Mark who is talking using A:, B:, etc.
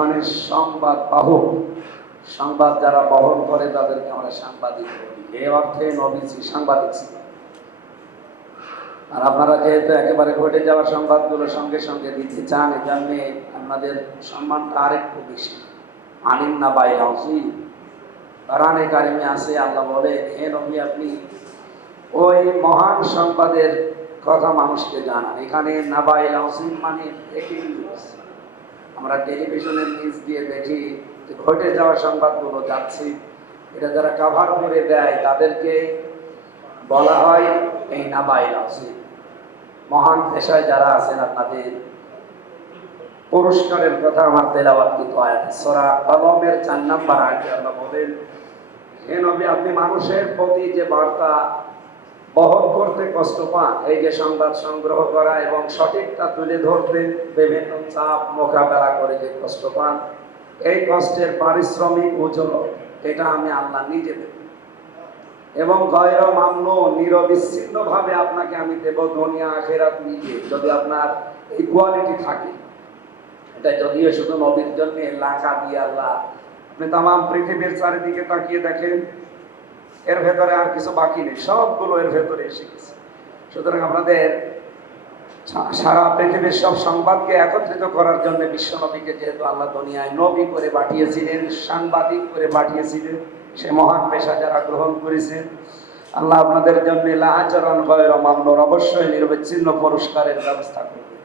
A: মানে সংবাদ বাহক সংবাদ যারা বহন করে, তাদেরকে আমরা সাংবাদিক বলি। এ অর্থে নবীজি সাংবাদিক ছিল আর আপনারা যেহেতু একেবারে ঘটে যাওয়া সংবাদগুলো সঙ্গে সঙ্গে দিতে চান এজন্য আপনাদের সম্মানটা আরেকটু বেশি। আনিন না বাই হাউসি। কারণে কারিমে আছে, আল্লাহ বলে, হে নবী, আপনি ওই মহান সংবাদের কথা মানুষকে জানান। এখানে নাবাই হাউসিং মানে আমরা টেলিভিশনের নিউজ দিয়ে দেখি যে ঘটে যাওয়া সংবাদগুলো যাচ্ছে। এটা যারা কাভার করে দেয়, তাদেরকে বলা হয়, এই নাবাই হাউসিং মহান পেশায় যারা আছেন আপনাদের পুরস্কারের কথা আমার তেলাওয়াতকৃত আয়াত সরা কলমের চার নাম্বার আয়াতে আল্লাহ বলেন, হে নবী, আপনি মানুষের প্রতি যে বার্তা বহন করতে কষ্ট পান এই যে সংবাদ সংগ্রহ করা এবং সঠিকটা তুলে ধরতে বিভিন্ন চাপ মোকাবেলা করে যে কষ্ট পান, এই কষ্টের পারিশ্রমিক ওজন এটা আমি আল্লাহ নিজে দেব। এবং গয়র মামন নিরবিচ্ছিন্ন ভাবে আপনাকে আমি দেব দুনিয়া, আখেরাত নিজে, যদি আপনার ইকুয়ালিটি থাকে। এটা যদিও শুধু নবীর জন্য লাখা দিয়ে আল্লাহ। আপনি তাম পৃথিবীর চারিদিকে তাকিয়ে দেখেন এর ভেতরে আর কিছু বাকি নেই, সবগুলো এর ভেতরে এসে গেছে। সুতরাং আমাদের সারা পৃথিবীর সব সংবাদকে একত্রিত করার জন্য বিশ্ব নবীকে যেহেতু আল্লাহ দুনিয়ায় নবী করে পাঠিয়েছিলেন, সাংবাদিক করে পাঠিয়েছিলেন, সে মহান পেশা যারা গ্রহণ করেছেন আল্লাহ আপনাদের জন্য লাহাচরণ গয়ের মামলার অবশ্যই নিরবিচ্ছিন্ন পুরস্কারের ব্যবস্থা করবে